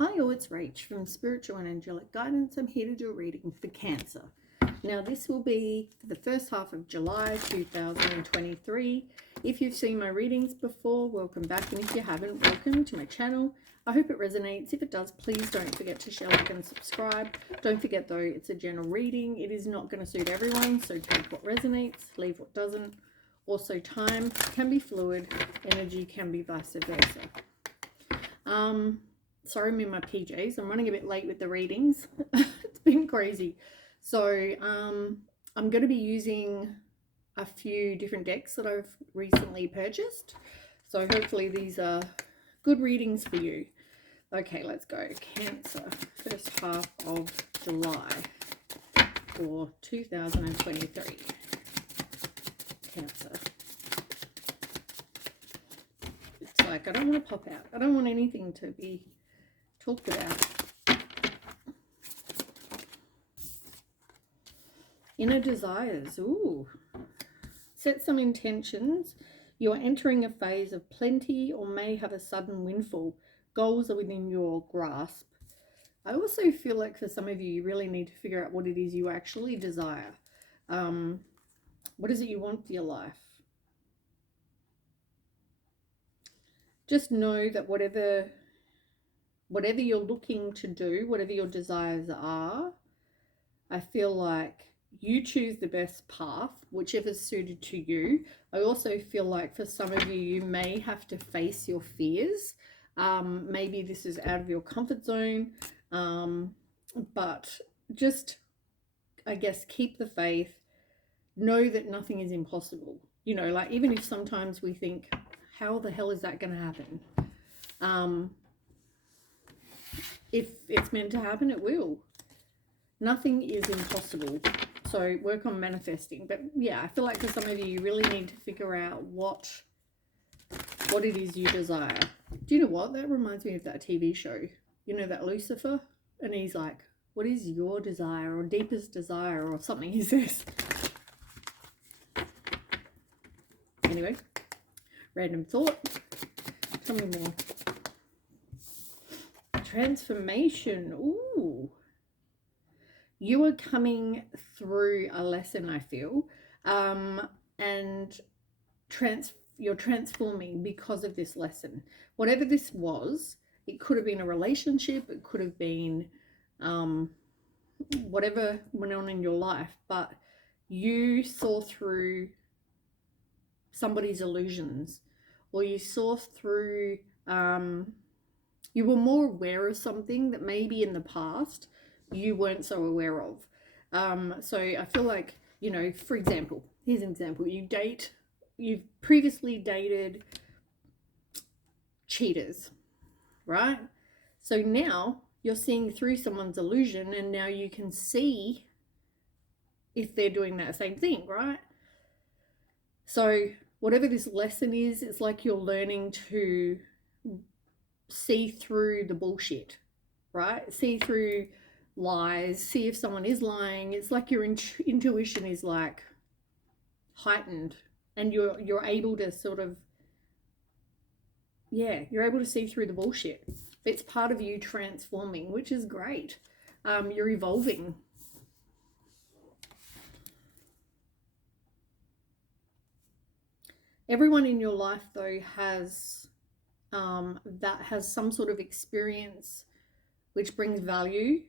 Hi all, it's Rach from Spiritual and Angelic Guidance. I'm here to do a reading for Cancer. Now this will be for the first half of July 2023. If you've seen my readings before, welcome back, and if you haven't, welcome to my channel. I hope it resonates. If it does, please don't forget to share, like, and subscribe. Don't forget though, it's a general reading. It is not going to suit everyone, so take what resonates, leave what doesn't. Also, time can be fluid, energy can be vice versa. Sorry, I'm in my PJs. I'm running a bit late with the readings. It's been crazy. So I'm going to be using a few different decks that I've recently purchased. So hopefully these are good readings for you. Okay, let's go. Cancer, first half of July for 2023. Cancer. It's like I don't want to pop out. I don't want anything to be talked about. Inner desires. Ooh. Set some intentions. You are entering a phase of plenty or may have a sudden windfall. Goals are within your grasp. I also feel like for some of you, you really need to figure out what it is you actually desire. What is it you want for your life? Just know that whatever you're looking to do, whatever your desires are, I feel like you choose the best path, whichever's suited to you. I also feel like for some of you, you may have to face your fears. Maybe this is out of your comfort zone, but just, I guess, keep the faith. Know that nothing is impossible. You know, like even if sometimes we think, how the hell is that going to happen? If it's meant to happen, it will. Nothing is impossible. So work on manifesting. But yeah, I feel like for some of you, you really need to figure out what it is you desire. Do you know what? That reminds me of that TV show. You know, that Lucifer? And he's like, what is your desire or deepest desire or something he says. Anyway, random thought. Tell me more. Transformation. Ooh. You are coming through a lesson, I feel, and you're transforming because of this lesson. Whatever this was, it could have been a relationship, it could have been whatever went on in your life, but you saw through somebody's illusions, or you saw through, you were more aware of something that maybe in the past you weren't so aware of. So I feel like, you know, for example, here's an example. You've previously dated cheaters, right? So now you're seeing through someone's illusion, and now you can see if they're doing that same thing, right? So whatever this lesson is, it's like you're learning to see through the bullshit, right? See through lies, see if someone is lying. It's like your intuition is like heightened, and you're able to sort of, yeah, you're able to see through the bullshit. It's part of you transforming, which is great. You're evolving. Everyone in your life though has that has some sort of experience which brings value.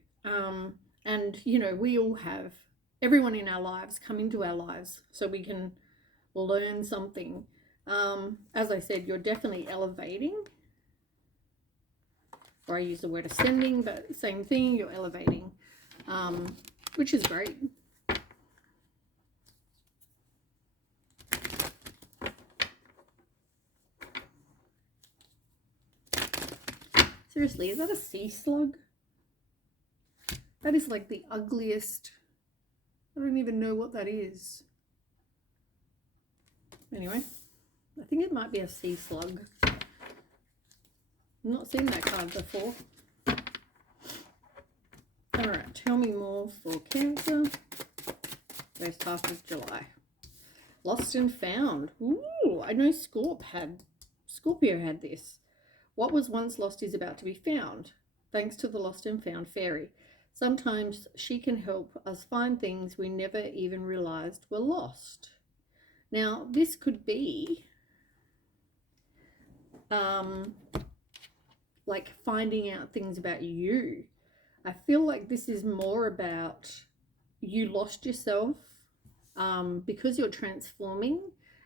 And you know, we all have, everyone in our lives come into our lives so we can learn something. As I said, you're definitely elevating, or I use the word ascending, but same thing, you're elevating, which is great. Seriously, is that a sea slug? That is like the ugliest. I don't even know what that is. Anyway, I think it might be a sea slug. I've not seen that card before. Alright, tell me more for Cancer. First half of July. Lost and found. Ooh, I know Scorpio had this. What was once lost is about to be found. thanks to the lost and found fairy. Sometimes she can help us find things we never even realized were lost. Now, this could be like finding out things about you. I feel like this is more about you lost yourself because you're transforming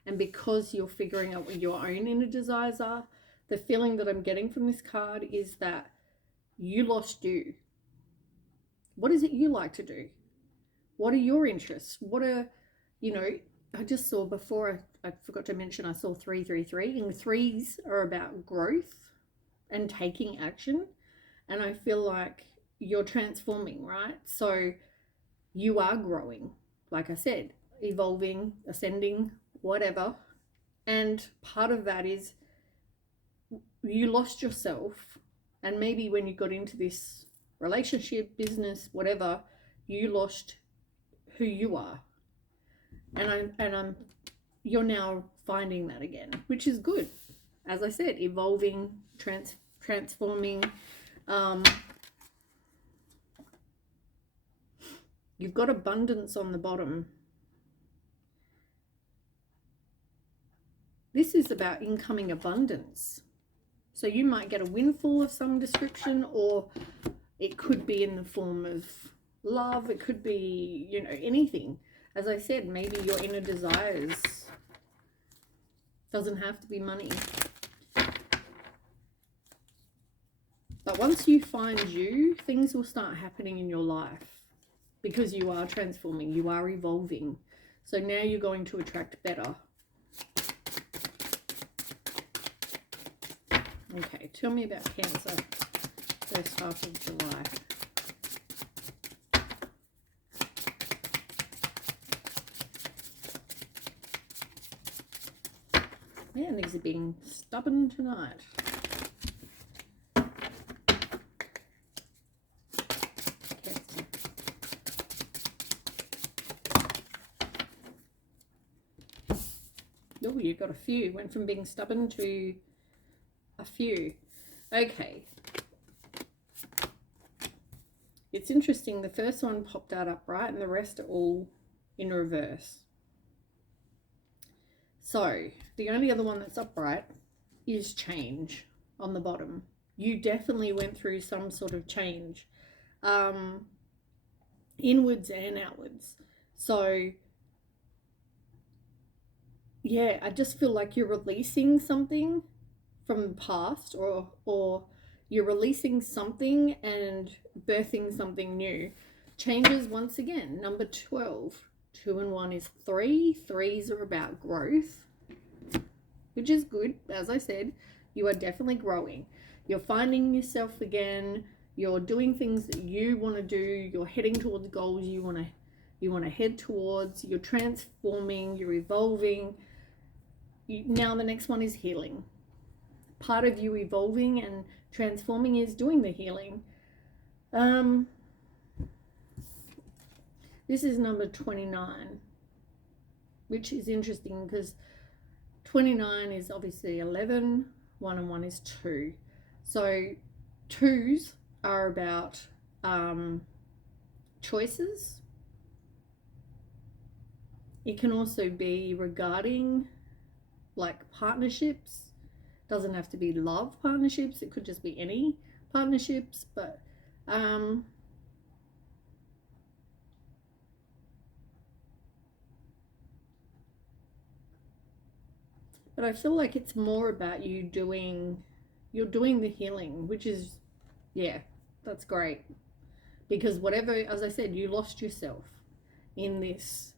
and because you're figuring out what your own inner desires are. The feeling that I'm getting from this card is that you lost you. What is it you like to do? What are your interests? What are, I just saw before, I forgot to mention, I saw 333, and threes are about growth and taking action. And I feel like you're transforming, right? So you are growing, like I said, evolving, ascending, whatever. And part of that is you lost yourself. And maybe when you got into this relationship, business, whatever, you lost who you are. And you're now finding that again, which is good. As I said, evolving, transforming. You've got abundance on the bottom. This is about incoming abundance. So you might get a windfall of some description, or it could be in the form of love. It could be, anything. As I said, maybe your inner desires. Doesn't have to be money. But once you find you, things will start happening in your life because you are transforming, you are evolving. So now you're going to attract better. Okay, tell me about Cancer, first half of July. Man, these are being stubborn tonight. Cancer. Oh, you got a few. Went from being stubborn to a few. Okay. It's interesting. The first one popped out upright and the rest are all in reverse. So the only other one that's upright is change on the bottom. You definitely went through some sort of change, inwards and outwards. So yeah, I just feel like you're releasing something from the past, or you're releasing something and birthing something new. Changes once again. Number 12. 2 and 1 is 3. Threes are about growth, which is good. As I said, you are definitely growing. You're finding yourself again. You're doing things that you want to do. You're heading towards goals you want to head towards. You're transforming. You're evolving. Now the next one is healing. Part of you evolving and transforming is doing the healing. This is number 29, which is interesting because 29 is obviously 11, 1 and 1 is 2. So 2s are about choices. It can also be regarding like partnerships. Doesn't have to be love partnerships. It could just be any partnerships, but I feel like it's more about you're doing the healing, which is, yeah, that's great. Because whatever, as I said, you lost yourself in this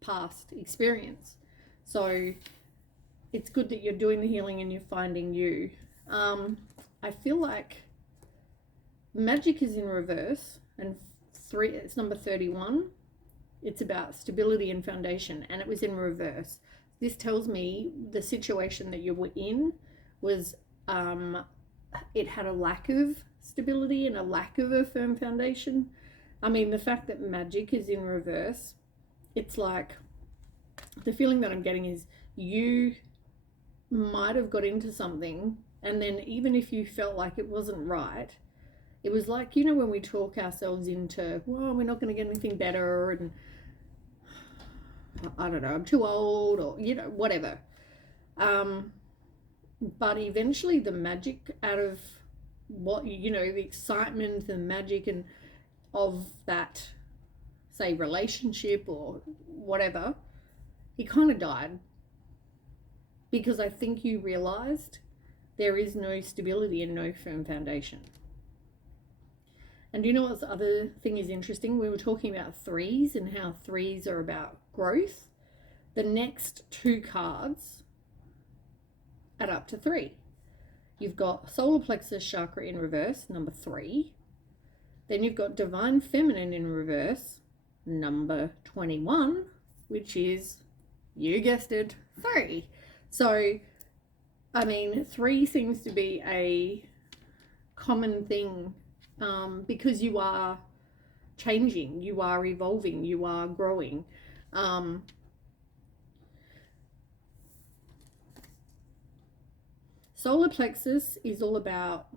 past experience. So it's good that you're doing the healing and you're finding you. I feel like magic is in reverse, and it's number 31. It's about stability and foundation, and it was in reverse. This tells me the situation that you were in was it had a lack of stability and a lack of a firm foundation. I mean, the fact that magic is in reverse, it's like the feeling that I'm getting is you might have got into something And then even if you felt like it wasn't right, it was like, you know, when we talk ourselves into, well, we're not going to get anything better, and I don't know, I'm too old, or, you know, whatever. But eventually the magic out of what, you know, the excitement and magic and of that, say, relationship or whatever, he kind of died, because I think you realized there is no stability and no firm foundation. And you know what the other thing is interesting? We were talking about threes and how threes are about growth. The next two cards add up to 3. You've got solar plexus chakra in reverse, number 3. Then you've got divine feminine in reverse, number 21, which is, you guessed it, 3. So, I mean, 3 seems to be a common thing, because you are changing, you are evolving, you are growing. Solar plexus is all about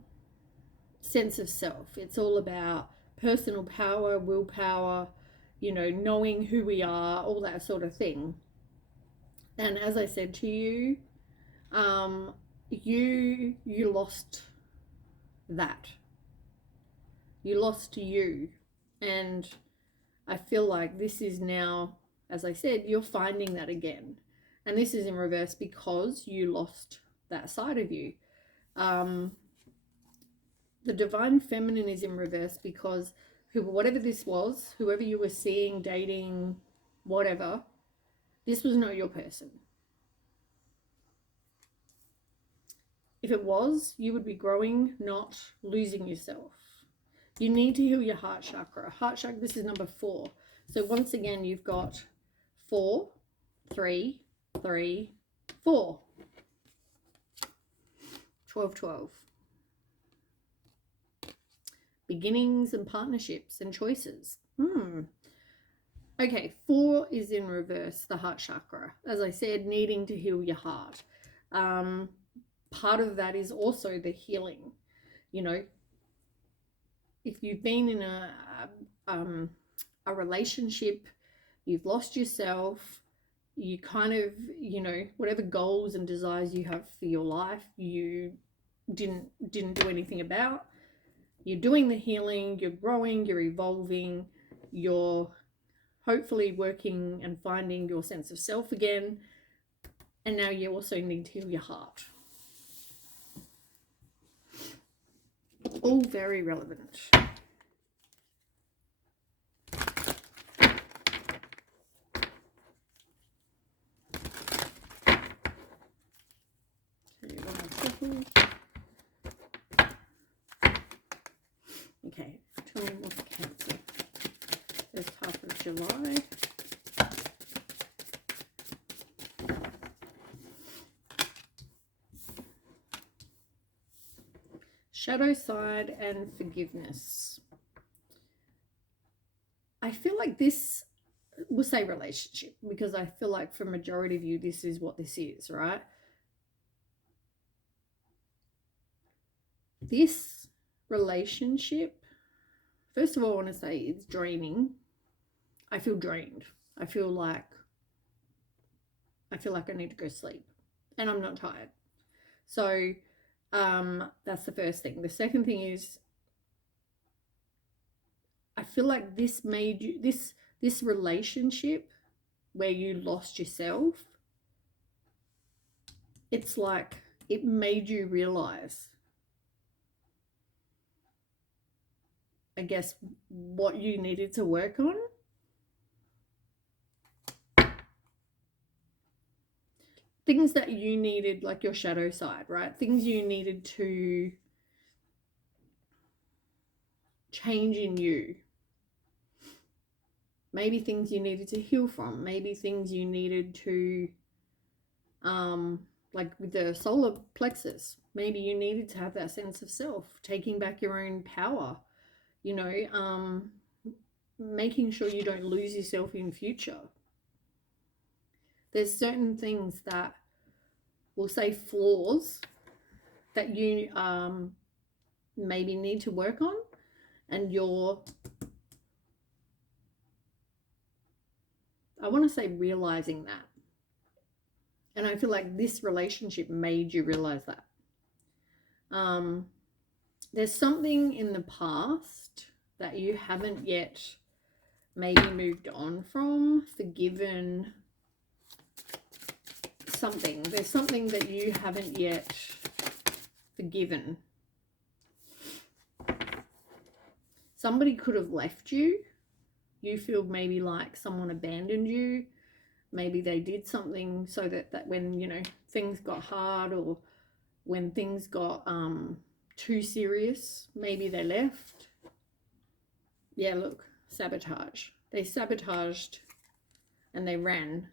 sense of self. It's all about personal power, willpower, you know, knowing who we are, all that sort of thing. And as I said to you, you lost that. You lost you. And I feel like this is now, as I said, you're finding that again. And this is in reverse because you lost that side of you. The divine feminine is in reverse because whatever this was, whoever you were seeing, dating, whatever, this was not your person. If it was, you would be growing, not losing yourself. You need to heal your heart chakra. Heart chakra, this is number 4. So once again, you've got 4, 3, 3, 4. 12, 12. Beginnings and partnerships and choices. Okay, 4 is in reverse, the heart chakra. As I said, needing to heal your heart. Part of that is also the healing. You know, if you've been in a relationship, you've lost yourself, you kind of, you know, whatever goals and desires you have for your life, you didn't do anything about. You're doing the healing, you're growing, you're evolving, you're hopefully working and finding your sense of self again. And now you also need to heal your heart. All very relevant. Okay, tell me what's Cancer. First half of July. Shadow side and forgiveness. I feel like this, we'll say relationship, because I feel like for majority of you, this is what this is, right? This relationship, first of all, I want to say it's draining. I feel drained. I feel like I need to go sleep, and I'm not tired. So that's the first thing. The second thing is, I feel like this made you, this relationship where you lost yourself, it's like it made you realize, I guess, what you needed to work on. Things that you needed, like your shadow side, right? Things you needed to change in you. Maybe things you needed to heal from. Maybe things you needed to, like with the solar plexus, maybe you needed to have that sense of self, taking back your own power, you know, making sure you don't lose yourself in future. There's certain things that, we'll say flaws, that you maybe need to work on, and I want to say realizing that. And I feel like this relationship made you realize that. There's something in the past that you haven't yet maybe moved on from, forgiven something. There's something that you haven't yet forgiven. Somebody could have left you. You feel maybe like someone abandoned you. Maybe they did something so that when, you know, things got hard, or when things got too serious, maybe they left. Yeah, look, sabotage. They sabotaged and they ran.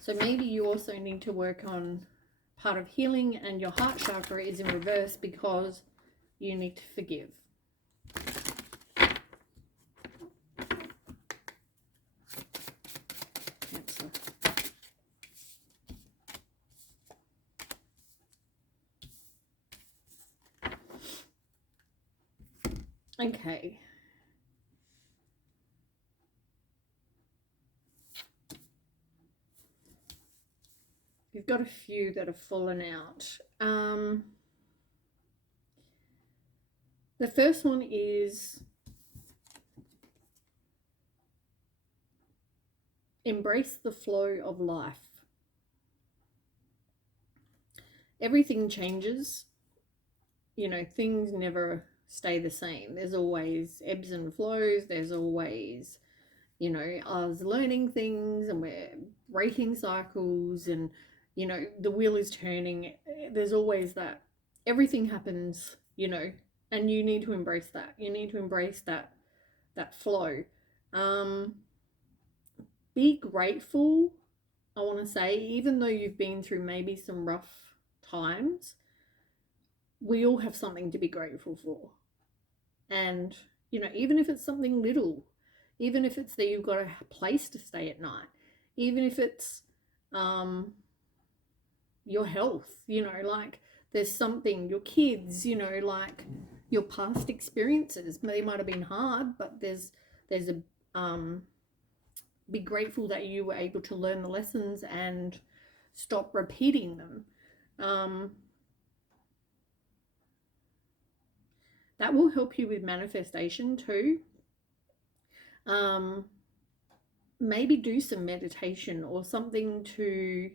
So maybe you also need to work on part of healing, and your heart chakra is in reverse because you need to forgive. Okay. You've got a few that have fallen out. The first one is embrace the flow of life. Everything changes. You know, things never stay the same. There's always ebbs and flows. There's always, you know, us learning things, and we're breaking cycles, and, you know, the wheel is turning. There's always that. Everything happens, you know, and you need to embrace that. You need to embrace that flow. Be grateful, I want to say, even though you've been through maybe some rough times, we all have something to be grateful for. And, you know, even if it's something little, even if it's that you've got a place to stay at night, even if it's your health, you know, like there's something, your kids, you know, like your past experiences, they might have been hard, but there's a be grateful that you were able to learn the lessons and stop repeating them. That will help you with manifestation too. Maybe do some meditation or something to,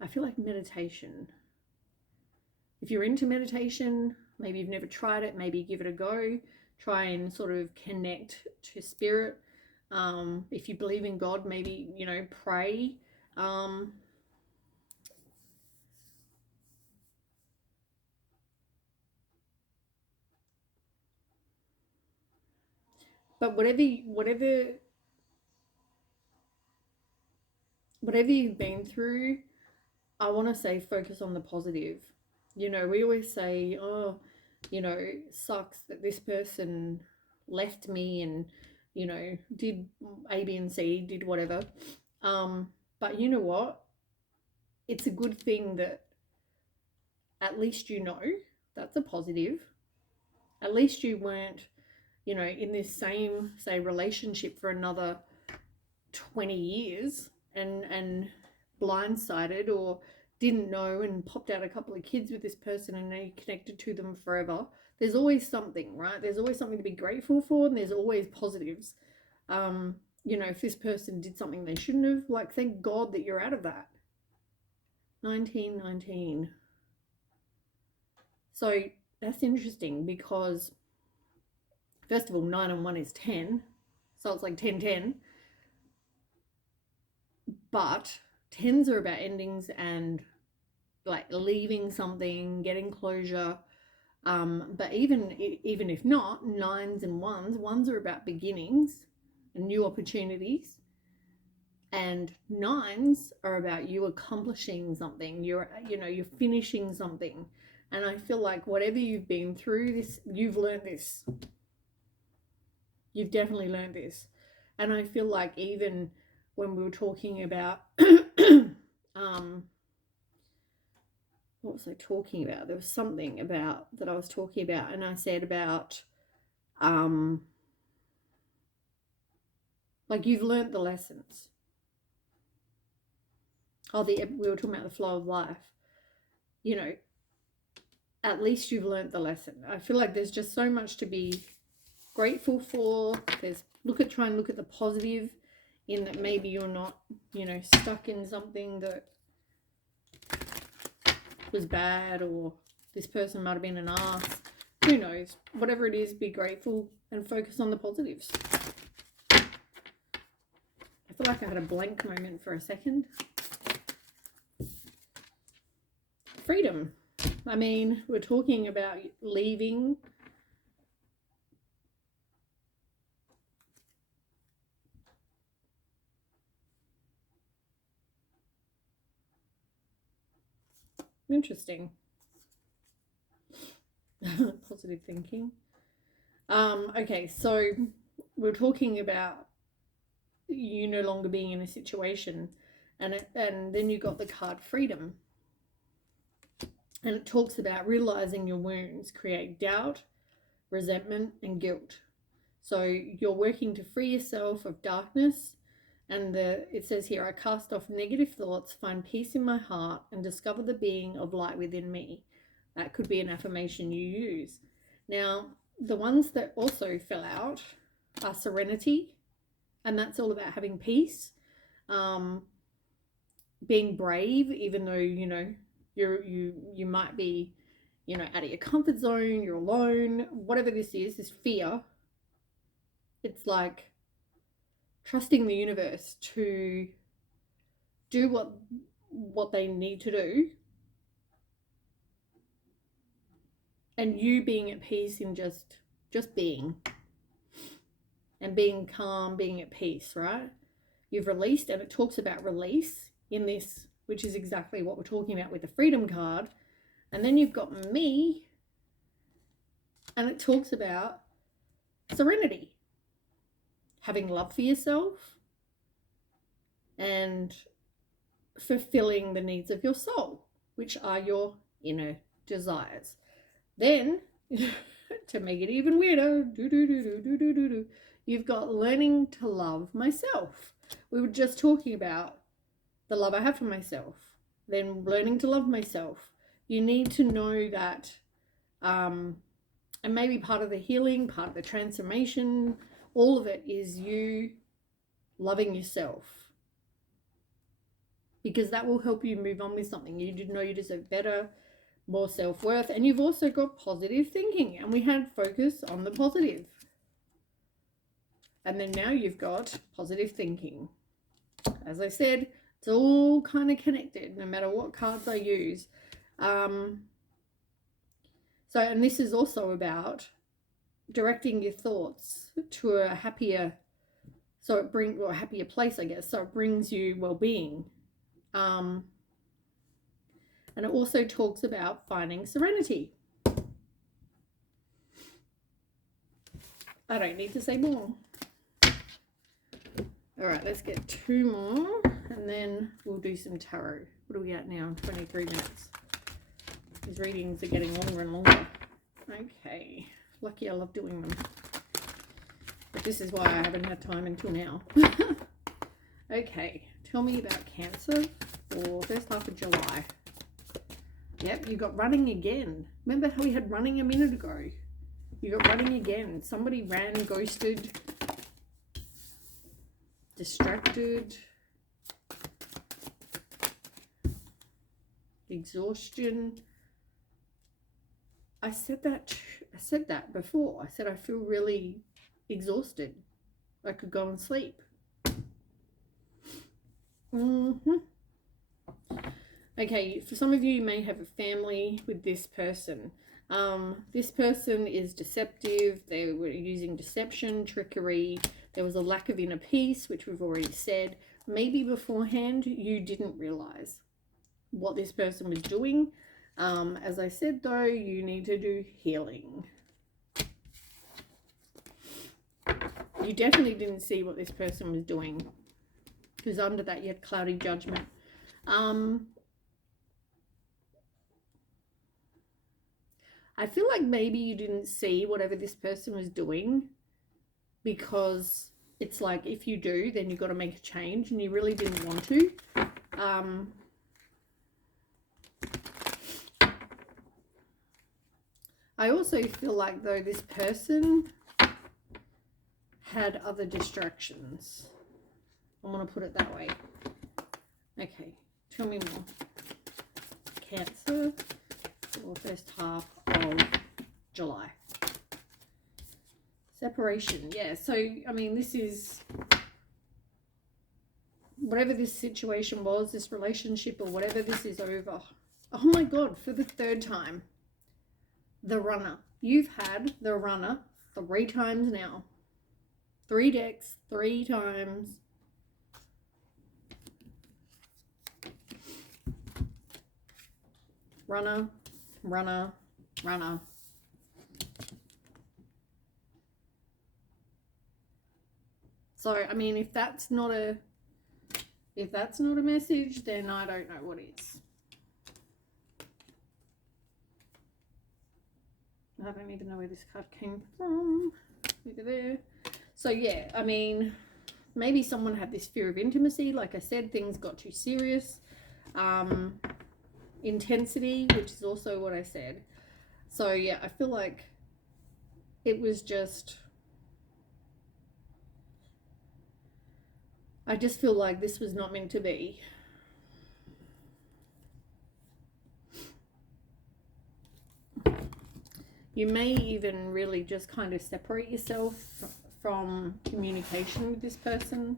I feel like meditation. If you're into meditation, maybe you've never tried it, maybe give it a go. Try and sort of connect to spirit. If you believe in God, maybe, you know, pray. But whatever you've been through, I want to say focus on the positive. You know, we always say, oh, you know, it sucks that this person left me and, you know, did A, B, and C, did whatever. But you know what? It's a good thing that at least you know that's a positive. At least you weren't, you know, in this same, say, relationship for another 20 years and blindsided, or didn't know and popped out a couple of kids with this person and now you're connected to them forever. There's always something, right? There's always something to be grateful for, and there's always positives. You know, if this person did something they shouldn't have, like, thank God that you're out of that. 1919. So that's interesting because, first of all, 9 and 1 is 10. So it's like 10-10. But 10s are about endings and like leaving something, getting closure. But even if not, 9s and 1s are about beginnings and new opportunities. And 9s are about you accomplishing something. You're finishing something. And I feel like whatever you've been through, this, you've learned this. You've definitely learned this. And I feel like even when we were talking about what was I talking about? There was something about that I was talking about, and I said about like you've learned the lessons. We were talking about the flow of life. You know, at least you've learned the lesson. I feel like there's just so much to be grateful for. Try and look at the positive in that maybe you're not, stuck in something that was bad, or this person might have been an ass. Who knows? Whatever it is, be grateful and focus on the positives. I feel like I had a blank moment for a second. Freedom. I mean, we're talking about leaving. Interesting. Positive thinking. Okay, so we're talking about you no longer being in a situation, and then you got the card freedom. And it talks about realizing your wounds create doubt, resentment, and guilt. So you're working to free yourself of darkness. And it says here, I cast off negative thoughts, find peace in my heart, and discover the being of light within me. That could be an affirmation you use. Now, the ones that also fell out are serenity, and that's all about having peace, being brave, even though, you might be, out of your comfort zone, you're alone, whatever this is, this fear. It's like trusting the universe to do what they need to do, and you being at peace in just being, and being calm, being at peace, right? You've released, and it talks about release in this, which is exactly what we're talking about with the freedom card. And then you've got me, and it talks about serenity, having love for yourself, and fulfilling the needs of your soul, which are your inner desires. Then, to make it even weirder, you've got learning to love myself. We were just talking about the love I have for myself. Then learning to love myself. You need to know that, and maybe part of the healing, part of the transformation, all of it is you loving yourself, because that will help you move on with something. You did know you deserve better, more self-worth, and you've also got positive thinking, and we had focus on the positive. And then now you've got positive thinking. As I said, it's all kind of connected, no matter what cards I use. And this is also about directing your thoughts to a happier, a happier place, I guess. So it brings you well-being. And it also talks about finding serenity. I don't need to say more. All right, let's get 2 more, and then we'll do some tarot. What are we at now? 23 minutes. These readings are getting longer and longer. Okay, lucky I love doing them. But this is why I haven't had time until now. Okay, tell me about Cancer for first half of July. Yep, you got running again. Remember how we had running a minute ago? You got running again. Somebody ran, ghosted, distracted, exhaustion. I said that before. I said I feel really exhausted. I could go and sleep. Okay, for some of you may have a family with this person. This person is deceptive. They were using deception, trickery. There was a lack of inner peace, which we've already said. Maybe beforehand you didn't realize what this person was doing. As I said, though, you need to do healing. you definitely didn't see what this person was doing, because under that you had cloudy judgment. I feel like maybe you didn't see whatever this person was doing, because it's like, if you do, then you've got to make a change, and you really didn't want to. I also feel like, though, this person had other distractions. I'm going to put it that way. Okay, tell me more. Cancer for the first half of July. Separation, yeah. So, I mean, this is, whatever this situation was, this relationship or whatever, this is over. Oh my God, for the third time. The runner. You've had the runner 3 times now. 3 decks, 3 times. Runner, runner, runner. So, I mean, if that's not a message, then I don't know what is. I don't even know where this card came from. Look at there. So, yeah, I mean, maybe someone had this fear of intimacy. Like I said, things got too serious. Intensity, which is also what I said. So, yeah, I feel like it was just... I just feel like this was not meant to be. You may even really just kind of separate yourself from communication with this person.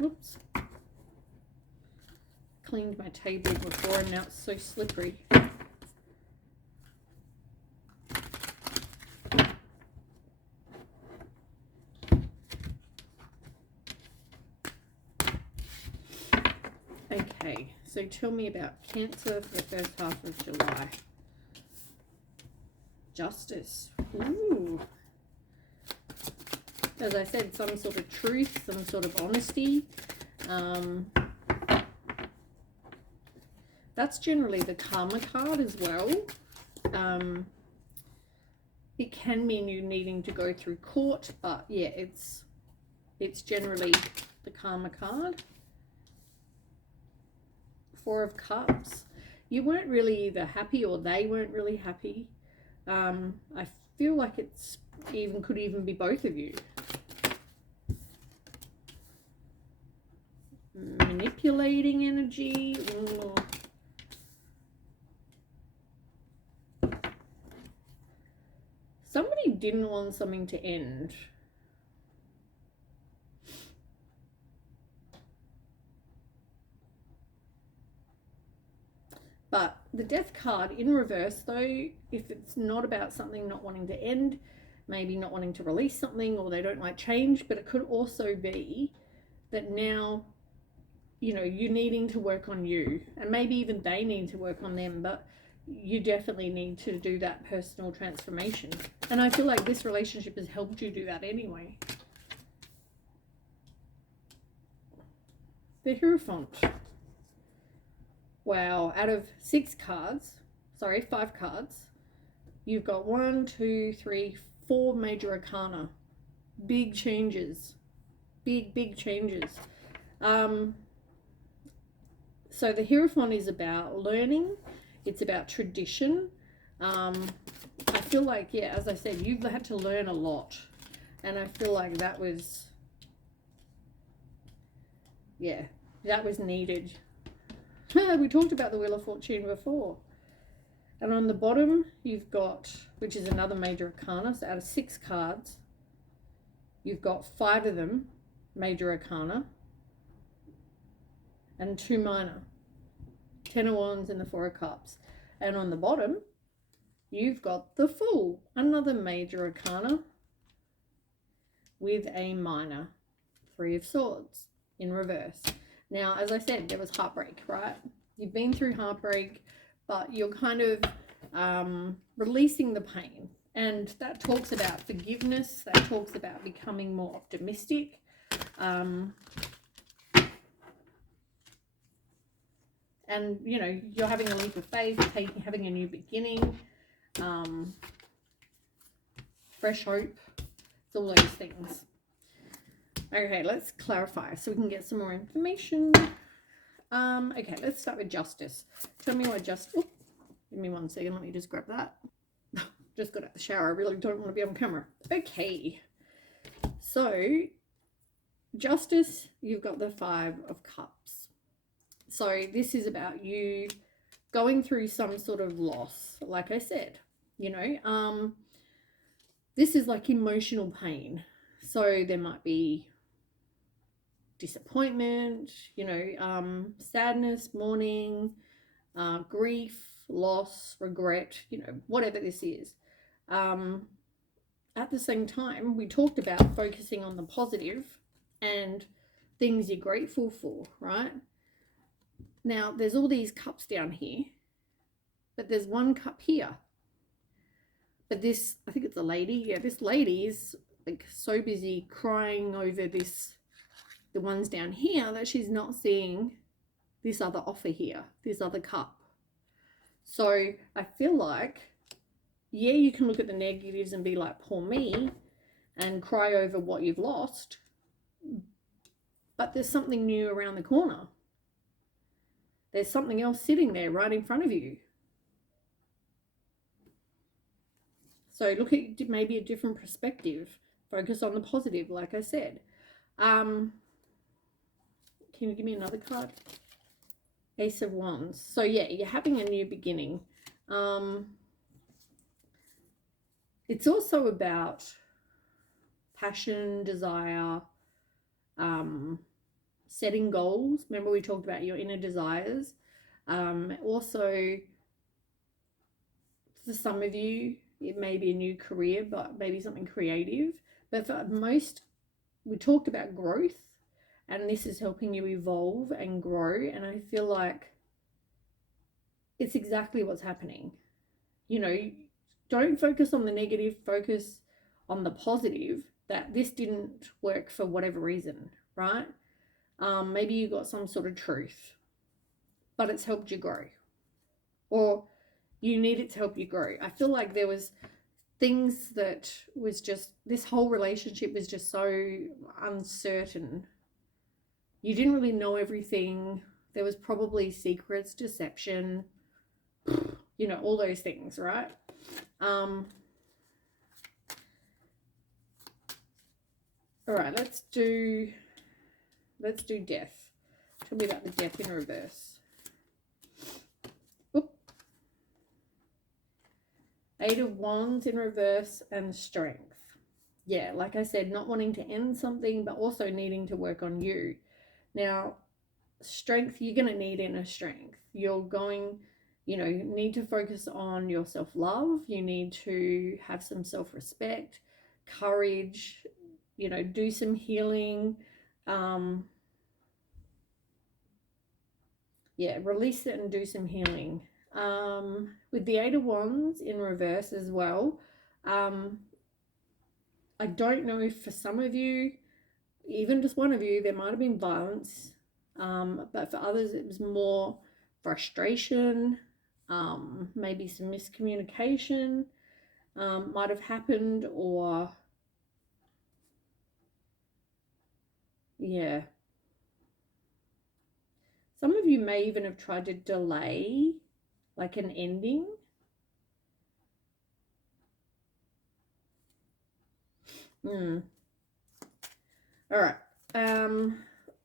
Oops. Cleaned my table before and now it's so slippery. Okay, so tell me about Cancer for the first half of July. Justice. Ooh. As I said, some sort of truth, some sort of honesty. That's generally the Karma card as well. It can mean you needing to go through court, but yeah, it's generally the Karma card. 4 of Cups. You weren't really either happy or they weren't really happy. I feel like it's could even be both of you. Manipulating energy. Ooh. Somebody didn't want something to end. But the Death card in reverse, though, if it's not about something not wanting to end, maybe not wanting to release something, or they don't like change, but it could also be that now, you know, you needing to work on you, and maybe even they need to work on them, but you definitely need to do that personal transformation. And I feel like this relationship has helped you do that anyway. The Hierophant. Wow, out of 5 cards, you've got 1, 2, 3, 4 major arcana. Big changes. Big changes. So the Hierophant is about learning. It's about tradition. I feel like, yeah, as I said, you've had to learn a lot. And I feel like that was, yeah, that was needed. We talked about the Wheel of Fortune before. And on the bottom, you've got, which is another major arcana, so out of 6 cards, you've got 5 of them, major arcana, and 2 minor. 10 of Wands and the 4 of Cups. And on the bottom, you've got the Fool, another major arcana, with a minor, 3 of Swords, in reverse. Now, as I said, there was heartbreak, right? You've been through heartbreak, but you're kind of releasing the pain. And that talks about forgiveness, that talks about becoming more optimistic. And, you know, you're having a leap of faith, having a new beginning, fresh hope. It's all those things. Okay, let's clarify so we can get some more information. Okay, let's start with justice. Tell me what justice... Give me 1 second, let me just grab that. Just got out the shower, I really don't want to be on camera. Okay, so justice, you've got the 5 of Cups. So this is about you going through some sort of loss, like I said, you know. This is like emotional pain. So there might be disappointment, you know, sadness, mourning, grief, loss, regret, you know, whatever this is. At the same time, we talked about focusing on the positive and things you're grateful for, right? Now, there's all these cups down here, but there's one cup here. But this, I think it's a lady. Yeah, this lady is like so busy crying over this, the ones down here, that she's not seeing this other offer here, this other cup. So I feel like, yeah, you can look at the negatives and be like, poor me, and cry over what you've lost. But there's something new around the corner. There's something else sitting there right in front of you. So look at maybe a different perspective. Focus on the positive, like I said. Can you give me another card? Ace of Wands. So yeah, you're having a new beginning. It's also about passion, desire, setting goals. Remember we talked about your inner desires. Also, for some of you, it may be a new career, but maybe something creative. But for most, we talked about growth, and this is helping you evolve and grow. And I feel like it's exactly what's happening. You know, don't focus on the negative, focus on the positive, that this didn't work for whatever reason, right? Maybe you got some sort of truth, but it's helped you grow, or you need it to help you grow. I feel like there was things that was just, this whole relationship was just so uncertain. You didn't really know everything. There was probably secrets, deception, you know, all those things, right? All right, let's do death. Tell me about the death in reverse. Oop. 8 of Wands in reverse and strength. Yeah, like I said, not wanting to end something, but also needing to work on you. Now, strength, you're going to need inner strength. You're going, you know, you need to focus on your self-love. You need to have some self-respect, courage, you know, do some healing. Yeah, release it and do some healing. With the 8 of Wands in reverse as well, I don't know if for some of you, even just one of you, there might have been violence, but for others it was more frustration, maybe some miscommunication might have happened, or yeah. Some of you may even have tried to delay like an ending. All right,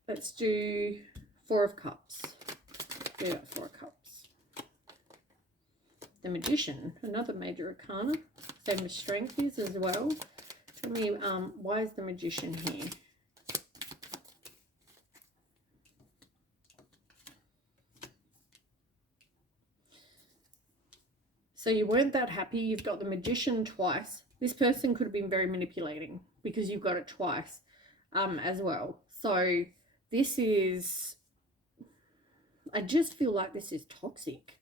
let's do 4 of Cups. We got 4 of Cups. The Magician, another major arcana. Same as Strength is as well. Tell me, why is the Magician here? So you weren't that happy. You've got the Magician twice. This person could have been very manipulating because you've got it twice as well. So this is, I just feel like this is toxic.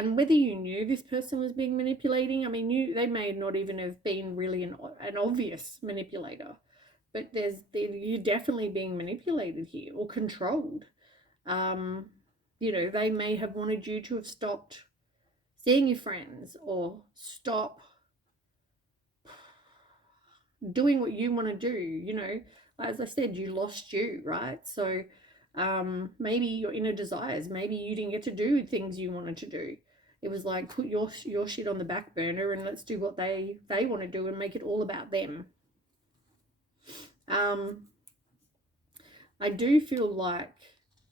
and whether you knew this person was being manipulating, I mean, they may not even have been really an obvious manipulator, but you're definitely being manipulated here or controlled. They may have wanted you to have stopped seeing your friends or stop doing what you want to do. As I said, you lost you, right? So maybe your inner desires, maybe you didn't get to do things you wanted to do. It was like, put your shit on the back burner and let's do what they want to do and make it all about them. I do feel like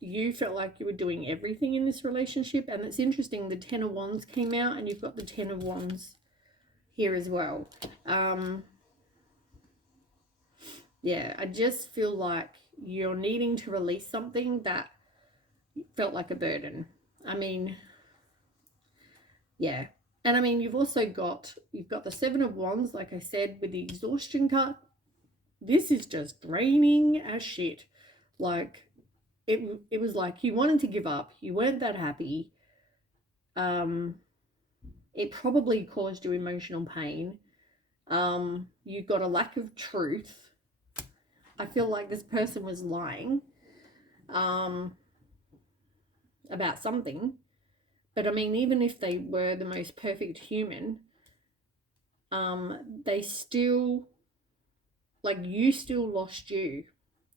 you felt like you were doing everything in this relationship, and it's interesting, the Ten of Wands came out and you've got the Ten of Wands here as well. Yeah, I just feel like you're needing to release something that felt like a burden. I mean, yeah. And I mean, you've got the Seven of Wands, like I said, with the exhaustion card. This is just draining as shit. Like, it was like you wanted to give up. You weren't that happy. It probably caused you emotional pain. You got a lack of truth. I feel like this person was lying about something. But I mean, even if they were the most perfect human, they still, like, you still lost you.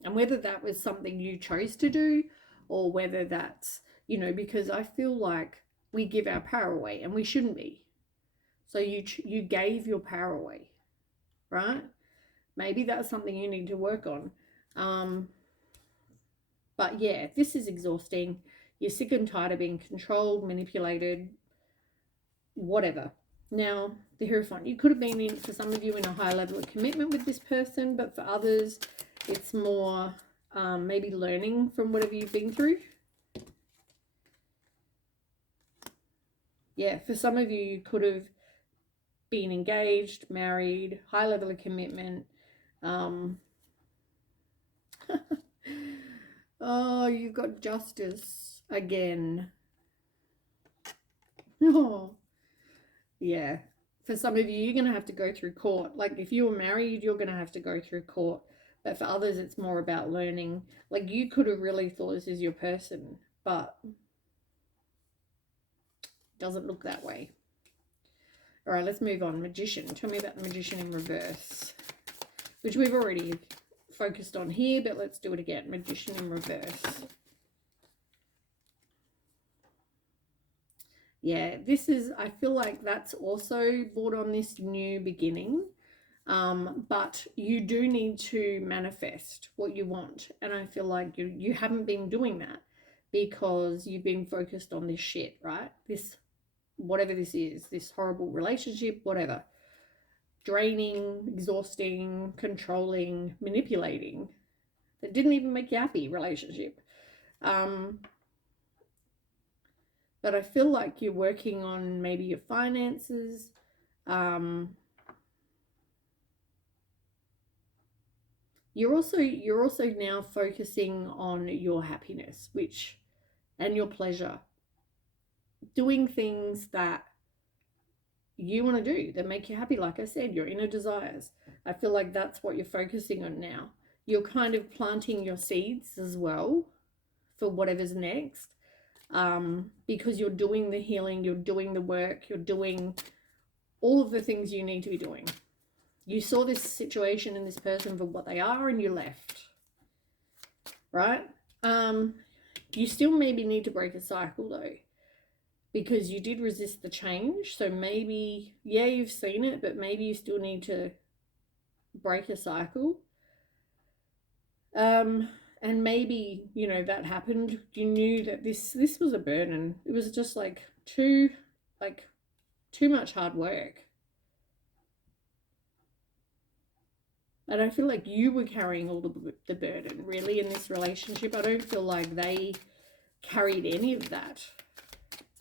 And whether that was something you chose to do or whether that's, because I feel like we give our power away and we shouldn't be. So you gave your power away, right? Maybe that's something you need to work on. But yeah, this is exhausting. You're sick and tired of being controlled, manipulated, whatever. Now, the Hierophant, you could have been in, for some of you, in a high level of commitment with this person, but for others, it's more maybe learning from whatever you've been through. Yeah, for some of you, you could have been engaged, married, high level of commitment. Oh, you've got Justice again. Oh, yeah. For some of you, you're going to have to go through court. Like, if you were married, you're going to have to go through court. But for others, it's more about learning. Like, you could have really thought this is your person, but it doesn't look that way. All right, let's move on. Magician. Tell me about the Magician in reverse, which we've already focused on here, but let's do it again. Magician in reverse. Yeah, this is, I feel like that's also brought on this new beginning. But you do need to manifest what you want. And I feel like you haven't been doing that because you've been focused on this shit, right? This, whatever this is, this horrible relationship, whatever. Draining, exhausting, controlling, manipulating. That didn't even make you happy relationship. But I feel like you're working on maybe your finances. You're also now focusing on your happiness, and your pleasure. Doing things that you want to do that make you happy. Like I said, your inner desires. I feel like that's what you're focusing on now. You're kind of planting your seeds as well for whatever's next. Because you're doing the healing, you're doing the work, you're doing all of the things you need to be doing. You saw this situation and this person for what they are and you left, right? You still maybe need to break a cycle though, because you did resist the change. So maybe, yeah, you've seen it, but maybe you still need to break a cycle. And maybe, that happened. You knew that this was a burden. It was just like too much hard work. And I feel like you were carrying all the burden, really, in this relationship. I don't feel like they carried any of that.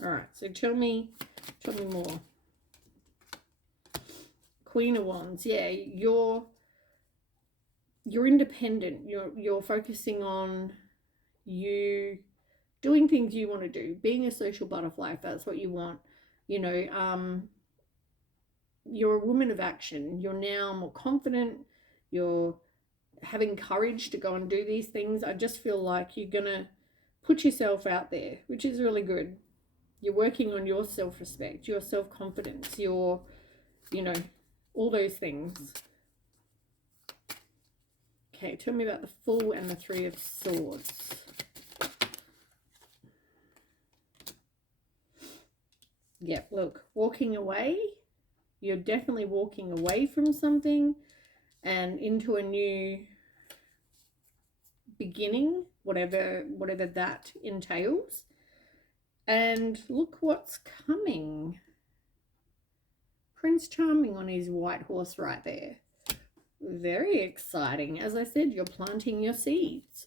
All right, so tell me more. Queen of Wands, yeah, you're independent. You're focusing on you doing things you want to do, being a social butterfly if that's what you want. You know, you're a woman of action. You're now more confident. You're having courage to go and do these things. I just feel like you're going to put yourself out there, which is really good. You're working on your self-respect, your self-confidence, your, you know, all those things. Okay, tell me about the Fool and the Three of Swords. Yep, look, walking away. You're definitely walking away from something and into a new beginning, whatever that entails. And look what's coming. Prince Charming on his white horse right there. Very exciting. As I said, you're planting your seeds.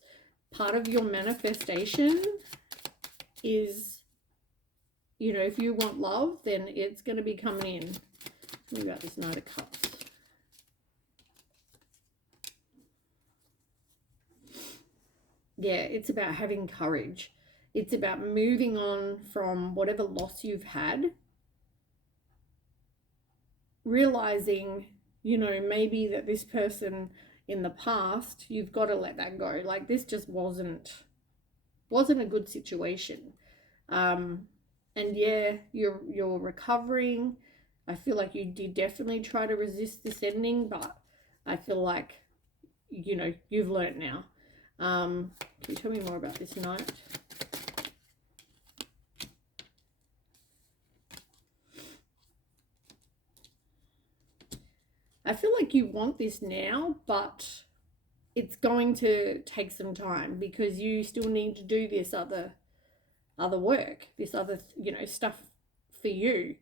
Part of your manifestation is, you know, if you want love, then it's going to be coming in. What about this Knight of Cups? Yeah, it's about having courage. It's about moving on from whatever loss you've had. Realizing, you know, maybe that this person in the past, you've got to let that go. Like, this just wasn't a good situation. And yeah, you're recovering. I feel like you did definitely try to resist this ending, but I feel like, you know, you've learnt now. Can you tell me more about this Knight? I feel like you want this now, but it's going to take some time because you still need to do this other work, this other, you know, stuff for you.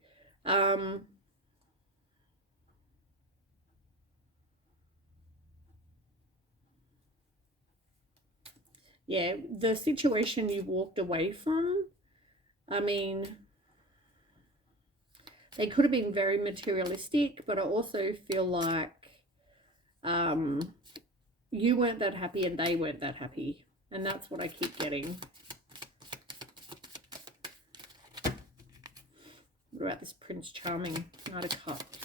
Yeah, the situation you walked away from, I mean, they could have been very materialistic, but I also feel like you weren't that happy and they weren't that happy. And that's what I keep getting. What about this Prince Charming, Knight of Cups?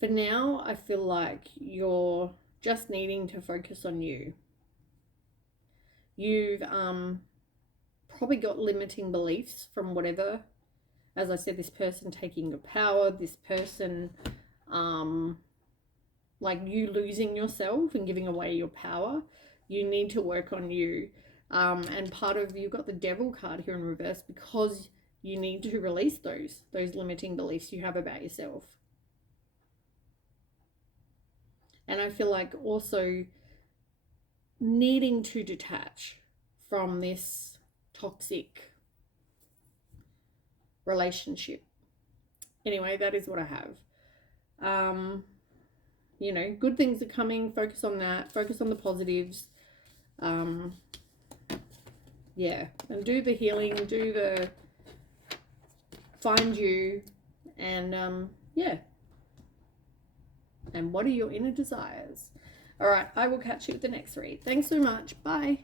For now, I feel like you're just needing to focus on you. You've probably got limiting beliefs from whatever, as I said, this person taking your power, this person like you losing yourself and giving away your power. You need to work on you. And part of, you've got the Devil card here in reverse because you need to release those limiting beliefs you have about yourself. And I feel like also needing to detach from this toxic relationship. Anyway, that is what I have. You know, good things are coming. Focus on that. Focus on the positives. Yeah, and do the healing. Do the find you, and yeah. And what are your inner desires? All right, I will catch you at the next read. Thanks so much. Bye.